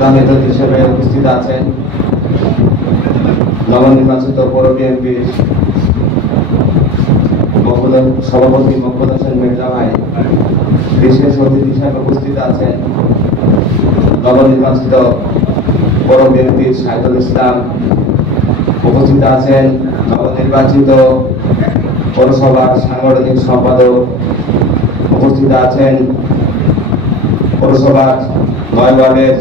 প্রধান অতিথি হিসেবে উপস্থিত আছেন নবনির্বাচিত পৌর বিএনপির সভাপতি মকবুল হোসেন মির্জা ভাই। বিশেষ অতিথি হিসেবে উপস্থিত আছেন নবনির্বাচিত পৌর বিএনপির সাইদুল ইসলাম। উপস্থিত আছেন নবনির্বাচিত পৌরসভার সাংগঠনিক সম্পাদক। উপস্থিত আছেন পৌরসভার ৯ ওয়ার্ডের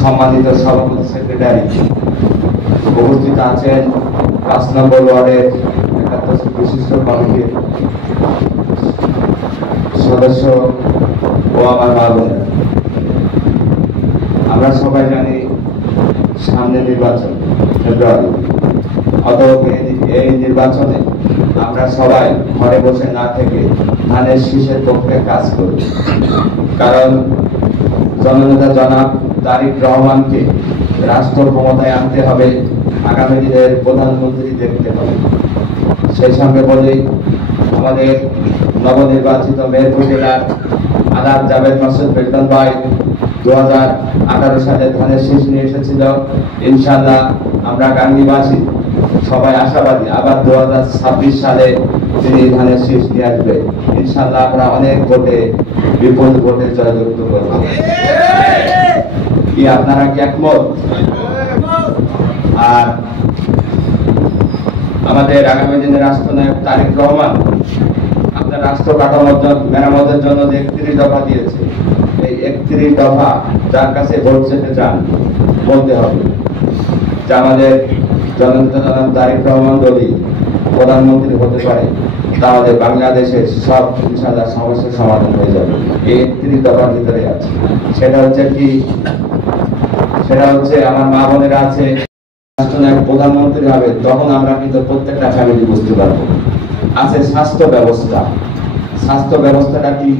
সম্মানিত সভাপতি সেক্রেটারি। উপস্থিত আছেন ৫ নম্বর ওয়ার্ডের বিশিষ্ট কমিটির সদস্য ও আমার মা বোনেরা। আমরা সবাই জানি সামনে নির্বাচন ফেব্রুয়ারি। অতএব এই নির্বাচনে আমরা সবাই ঘরে বসে না থেকে ধানের শীষের পক্ষে কাজ করি। কারণ জননেতা জনাব তারেক রহমানকে রাষ্ট্র ক্ষমতায় আনতে হবে, আগামী দিনের প্রধানমন্ত্রী দেখতে হবে। সেই সঙ্গে বলি, আমাদের নবনির্বাচিত মেহেরপুর জেলার আলাপ জাভেদ মাসুদ বেতন ভাই 2018 সালে ধানের শীষ নিয়ে এসেছিল। ইনশাআল্লাহ আমরা গাঙ্গীবাসী সবাই আশাবাদী আবার 2026 সালে তিনি ধানের শীষ নিয়ে আসবে। ইনশাআল্লাহ আমরা অনেক ভোটে বিপুল ভোটে জয়যুক্ত করব। কি আপনারা কি একমত? আর আমাদের আগামী দিনের রাষ্ট্রনায়ক তারেক রহমান আপনার রাষ্ট্র কাঠামোর মেরামতের জন্য যে 31 দফা দিয়েছে, এই 31 দফা যার কাছে ভোট চেতে চান বলতে হবে যে আমাদের জননেতা জনাব তারেক রহমান যদি প্রধানমন্ত্রী হতে পারে তাহলে বাংলাদেশের সব ইনশাআল্লাহ সমস্যার সমাধান হয়ে যাবে। এই 31 দফার ভিতরে আছে। সেটা হচ্ছে কি? সেটা হচ্ছে আমার মা বোনেরা আছে রাষ্ট্রনায়ক প্রধানমন্ত্রী হবে, তখন আমরা কিন্তু প্রত্যেকটা ফ্যামিলি বুঝতে পারবো। আছে স্বাস্থ্য ব্যবস্থা। স্বাস্থ্য ব্যবস্থাটা কি?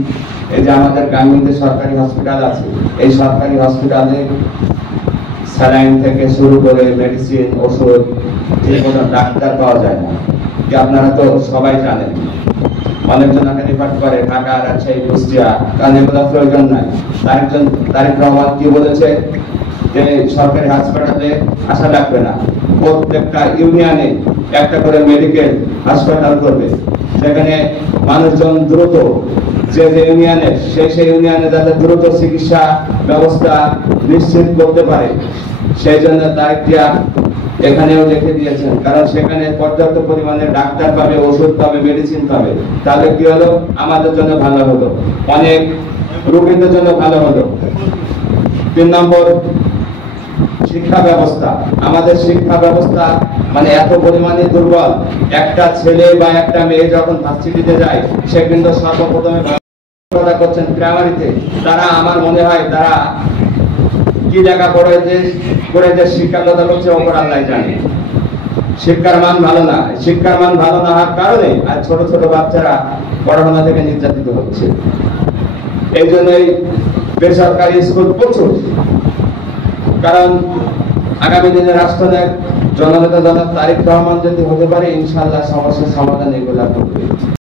এই যে আমাদের গ্রামীণ সরকারি হসপিটাল আছে, এই সরকারি হসপিটালে স্যালাইন থেকে শুরু করে মেডিসিন, ওষুধ, ঠিক মতো ডাক্তার পাওয়া যায় না। যে আপনারা তো সবাই জানেন, অনেকজনকে রিফার করে ঢাকা, রাজশাহী, কুষ্টিয়া, কারণ এগুলো প্রয়োজন নাই। তারেক রহমান কি বলেছে যে সরকারি হাসপাতালে আসা লাগবে না, প্রত্যেকটা ইউনিয়নে একটা করে মেডিকেল হাসপাতাল করবে। সেখানে মানুষজন দ্রুত যে ইউনিয়নে সেই ইউনিয়নে যাতে দ্রুত চিকিৎসা ব্যবস্থা নিশ্চিত করতে পারে, সেই জন্য তারিখটা এখানেও লিখে দিয়েছেন। কারণ সেখানে পর্যাপ্ত পরিমাণে ডাক্তার পাবে, ওষুধ পাবে, মেডিসিন পাবে। তাহলে কি হলো? আমাদের জন্য ভালো হলো, অনেক রোগীদের জন্য ভালো হলো। 3 নম্বর, শিক্ষা ব্যবস্থা। আমাদের শিক্ষা ব্যবস্থা মানে এত পরিমাণে দুর্বল। একটা ছেলে বা একটা মেয়ে যখন ভার্সিটিতে যায়, সে কিন্তু সর্বপ্রথমে করছেন প্রাইমারিতে। তারা আমার মনে হয় তারা কি লেখা করে যে শিক্ষাগত করছে ওপর আল্লাহ জানে। শিক্ষার মান ভালো না। শিক্ষার মান ভালো না হওয়ার কারণে আর ছোট ছোট বাচ্চারা পড়াশোনা থেকে নির্যাতিত হচ্ছে। এই জন্যই বেসরকারি স্কুল প্রচুর। কারণ আগামী দিনে রাষ্ট্রনায়ক জননেতা জনাব তারেক রহমান যদি হতে পারে, ইনশাআল্লাহ সমস্যার সমাধান এগুলা করবে।